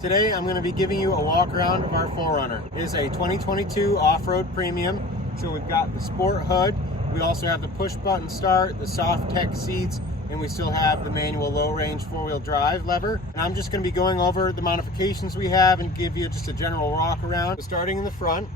Today I'm going to be giving you a walk around of our 4Runner. It is a 2022 off-road premium. So we've got the sport hood, we also have the push button start, the soft tech seats, and we still have the manual low range 4-wheel drive lever. And I'm just going to be going over the modifications we have and give you just a general walk around. So starting in the front,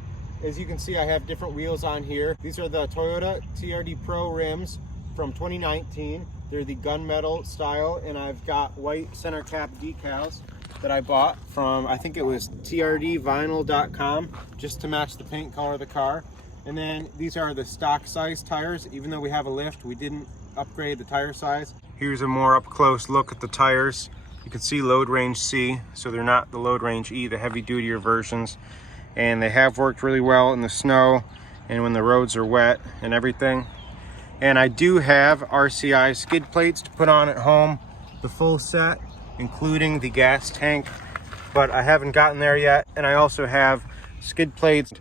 as you can see, I have different wheels on here. These are the Toyota TRD Pro rims from 2019. They're the gunmetal style, and I've got white center cap decals that I bought from, I think it was trdvinyl.com, just to match the paint color of the car. And then these are the stock size tires. Even though we have a lift, we didn't upgrade the tire size. Here's a more up close look at the tires. You can see load range C, so they're not the load range E, the heavy duty versions. And they have worked really well in the snow and when the roads are wet and everything. And I do have RCI skid plates to put on at home, the full set, including the gas tank, but I haven't gotten there yet. And I also have skid plates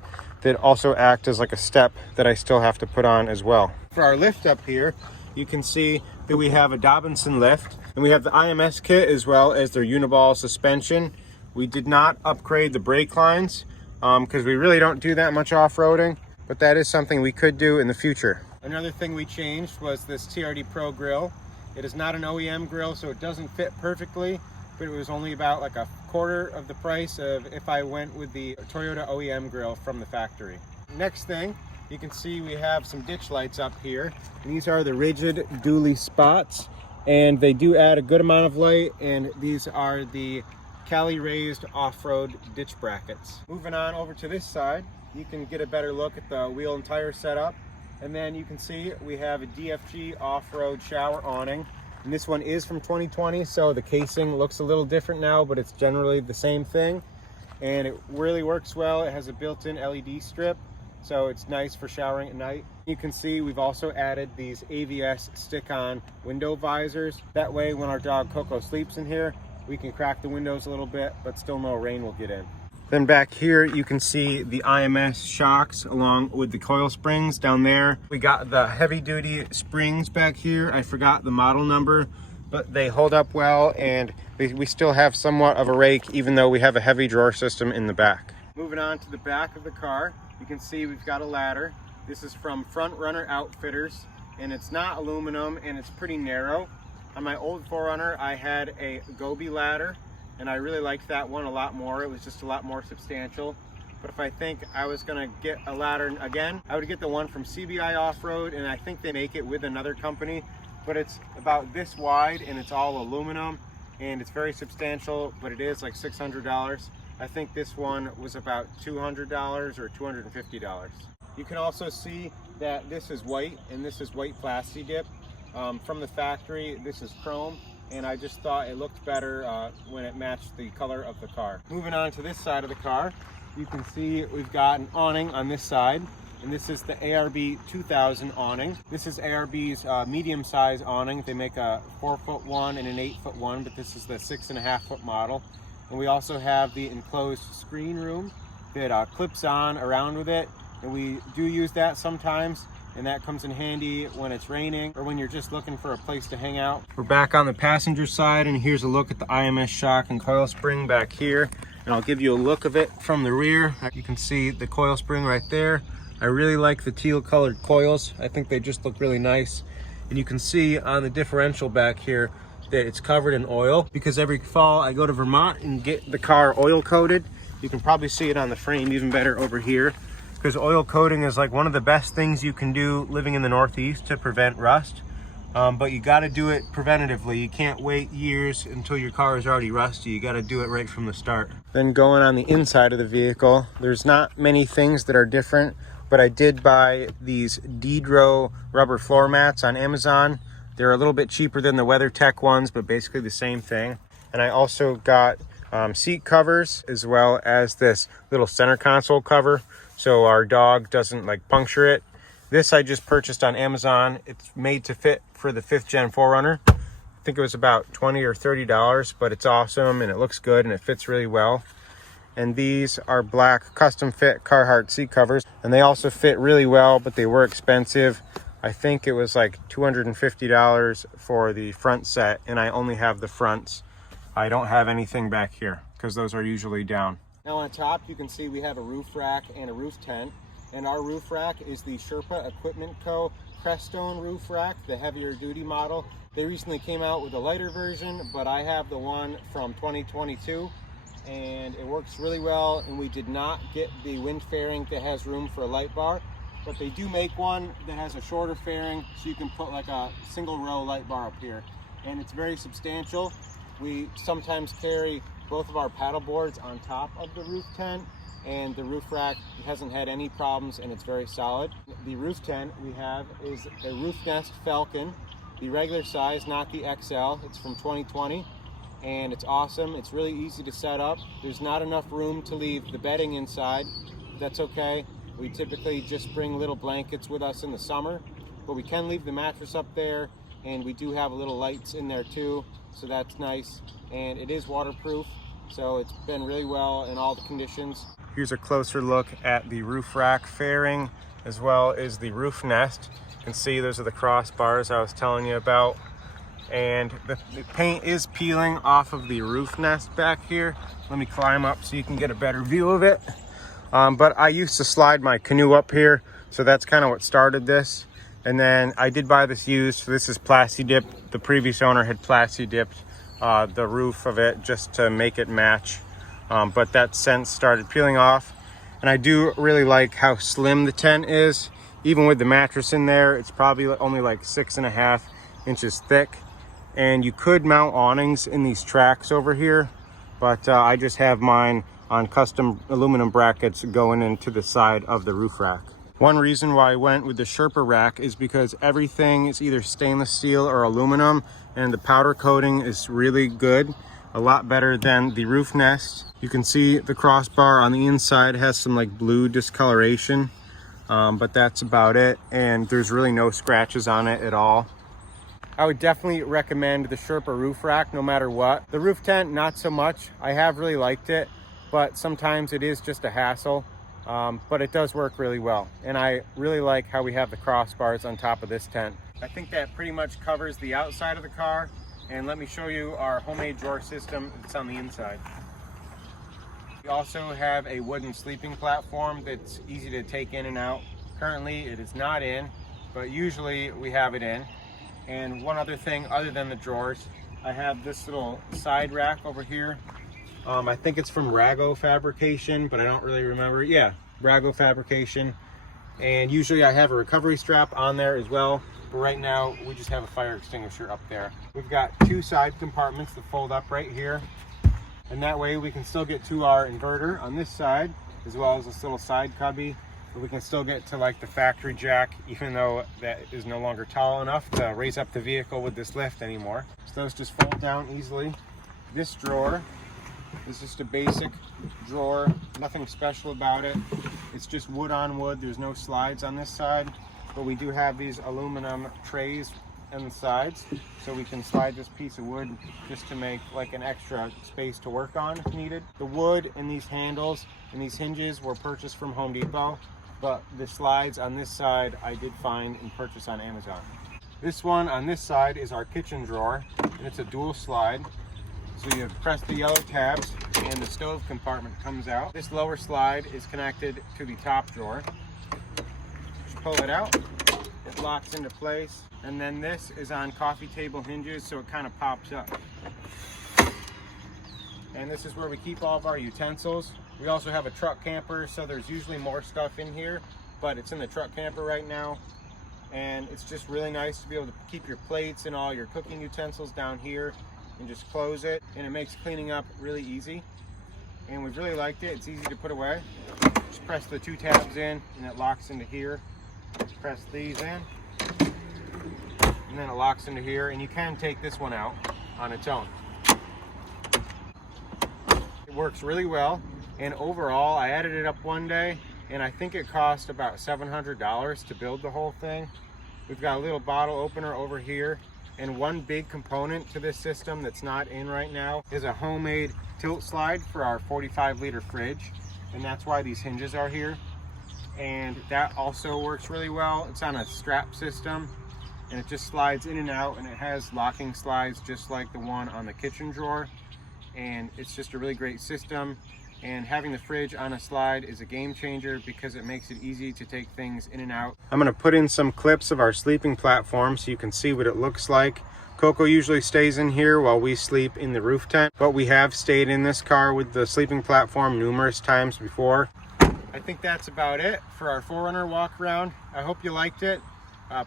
that also act as like a step that I still have to put on as well. For our lift up here, you can see that we have a Dobinson lift, and we have the IMS kit as well as their uniball suspension. We did not upgrade the brake lines because we really don't do that much off-roading, but that is something we could do in the future. Another thing we changed was this TRD Pro grill. It is not an OEM grill, so it doesn't fit perfectly, but it was only about like a quarter of the price of if I went with the Toyota OEM grill from the factory. Next thing, you can see we have some ditch lights up here. These are the rigid dually spots, and they do add a good amount of light, and these are the Cali raised off-road ditch brackets. Moving on over to this side, you can get a better look at the wheel and tire setup. And then you can see we have a DFG off-road shower awning. And this one is from 2020, so the casing looks a little different now, but it's generally the same thing. And it really works well. It has a built-in LED strip, so it's nice for showering at night. You can see we've also added these AVS stick-on window visors. That way, when our dog Coco sleeps in here, we can crack the windows a little bit, but still no rain will get in. Then back here, you can see the IMS shocks along with the coil springs down there. We got the heavy duty springs back here. I forgot the model number, but they hold up well, and we still have somewhat of a rake, even though we have a heavy drawer system in the back. Moving on to the back of the car, you can see we've got a ladder. This is from 4Runner Outfitters, and it's not aluminum, and it's pretty narrow. On my old 4Runner, I had a Gobi ladder, and I really liked that one a lot more. It was just a lot more substantial. But if I think I was gonna get a ladder again, I would get the one from CBI Off-Road, and I think they make it with another company, but it's about this wide and it's all aluminum and it's very substantial, but it is like $600. I think this one was about $200 or $250. You can also see that this is white and this is white plasti dip. From the factory, this is chrome, and I just thought it looked better when it matched the color of the car. Moving on to this side of the car, you can see we've got an awning on this side, and this is the ARB 2000 awning. This is ARB's medium size awning. They make a 4-foot one and an 8-foot one, but this is the 6.5-foot model. And we also have the enclosed screen room that clips on around with it, and we do use that sometimes. And that comes in handy when it's raining or when you're just looking for a place to hang out. We're back on the passenger side, and here's a look at the IMS shock and coil spring back here. And I'll give you a look of it from the rear. You can see the coil spring right there. I really like the teal colored coils. I think they just look really nice. And you can see on the differential back here that it's covered in oil, because every fall I go to Vermont and get the car oil coated. You can probably see it on the frame even better over here, because oil coating is like one of the best things you can do living in the Northeast to prevent rust. But you gotta do it preventatively. You can't wait years until your car is already rusty. You gotta do it right from the start. Then going on the inside of the vehicle, there's not many things that are different, but I did buy these Dedro rubber floor mats on Amazon. They're a little bit cheaper than the WeatherTech ones, but basically the same thing. And I also got seat covers, as well as this little center console cover, so our dog doesn't like puncture it. This I just purchased on Amazon. It's made to fit for the 5th gen 4Runner. I think it was about $20 or $30, but it's awesome and it looks good and it fits really well. And these are black custom fit Carhartt seat covers, and they also fit really well, but they were expensive. I think it was like $250 for the front set, and I only have the fronts. I don't have anything back here. because those are usually down. Now on top, you can see we have a roof rack and a roof tent. And our roof rack is the Sherpa Equipment Co. Crestone roof rack, the heavier duty model. They recently came out with a lighter version, but I have the one from 2022 and it works really well. And we did not get the wind fairing that has room for a light bar, but they do make one that has a shorter fairing, so you can put like a single row light bar up here. And it's very substantial. We sometimes carry both of our paddle boards on top of the roof tent, and the roof rack hasn't had any problems and it's very solid. The roof tent we have is a Roofnest Falcon, the regular size, not the XL. It's from 2020 and it's awesome. It's really easy to set up. There's not enough room to leave the bedding inside. That's okay. We typically just bring little blankets with us in the summer, but we can leave the mattress up there, and we do have little lights in there too, so that's nice. And it is waterproof, so it's been really well in all the conditions. Here's a closer look at the roof rack fairing as well as the roof nest. You can see those are the crossbars I was telling you about. And the paint is peeling off of the roof nest back here. Let me climb up so you can get a better view of it. But I used to slide my canoe up here, so that's kind of what started this. And then I did buy this used, so this is Plasti Dipped. The previous owner had Plasti Dipped the roof of it just to make it match. But that since started peeling off. And I do really like how slim the tent is. Even with the mattress in there, it's probably only like 6.5 inches thick. And you could mount awnings in these tracks over here, but I just have mine on custom aluminum brackets going into the side of the roof rack. One reason why I went with the Sherpa rack is because everything is either stainless steel or aluminum, and the powder coating is really good. A lot better than the roof nest. You can see the crossbar on the inside has some like blue discoloration, but that's about it. And there's really no scratches on it at all. I would definitely recommend the Sherpa roof rack no matter what. The roof tent, not so much. I have really liked it, but sometimes it is just a hassle. But it does work really well. And I really like how we have the crossbars on top of this tent. I think that pretty much covers the outside of the car. And let me show you our homemade drawer system that's on the inside. We also have a wooden sleeping platform that's easy to take in and out. Currently it is not in, but usually we have it in. And one other thing other than the drawers, I have this little side rack over here. I think it's from Rago Fabrication, but I don't really remember. Yeah, Rago Fabrication. And usually I have a recovery strap on there as well. But right now we just have a fire extinguisher up there. We've got 2 side compartments that fold up right here. And that way we can still get to our inverter on this side, as well as this little side cubby. But we can still get to like the factory jack, even though that is no longer tall enough to raise up the vehicle with this lift anymore. So those just fold down easily. This drawer is just a basic drawer, nothing special about it. It's just wood on wood. There's no slides on this side, but we do have these aluminum trays on the sides, so we can slide this piece of wood just to make like an extra space to work on if needed. The wood in these handles and these hinges were purchased from Home Depot, but the slides on this side I did find and purchase on Amazon. This one on this side is our kitchen drawer, and it's a dual slide. So you press the yellow tabs and the stove compartment comes out. This lower slide is connected to the top drawer. Just pull it out, it locks into place. And then this is on coffee table hinges, so it kind of pops up. And this is where we keep all of our utensils. We also have a truck camper, so there's usually more stuff in here, but it's in the truck camper right now. And it's just really nice to be able to keep your plates and all your cooking utensils down here and just close it, and it makes cleaning up really easy. And we've really liked it. It's easy to put away. Just press the 2 tabs in and it locks into here. Just press these in and then it locks into here, and you can take this one out on its own. It works really well, and overall I added it up one day and I think it cost about $700 to build the whole thing. We've got a little bottle opener over here. And one big component to this system that's not in right now is a homemade tilt slide for our 45-liter fridge. And that's why these hinges are here. And that also works really well. It's on a strap system, and it just slides in and out, and it has locking slides just like the one on the kitchen drawer. and it's just a really great system. And having the fridge on a slide is a game changer because it makes it easy to take things in and out. I'm going to put in some clips of our sleeping platform so you can see what it looks like. Coco usually stays in here while we sleep in the roof tent, but we have stayed in this car with the sleeping platform numerous times before. I think that's about it for our 4Runner walk around. I hope you liked it.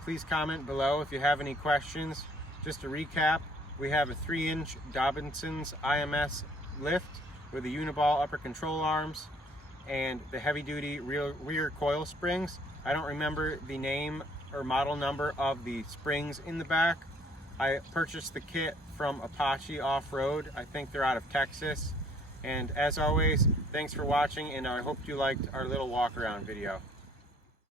Please comment below if you have any questions. Just to recap, we have a 3-inch Dobinsons IMS lift with the uniball upper control arms and the heavy-duty rear coil springs. I don't remember the name or model number of the springs in the back. I purchased the kit from Apache Off-Road. I think they're out of Texas. And as always, thanks for watching, and I hope you liked our little walk-around video.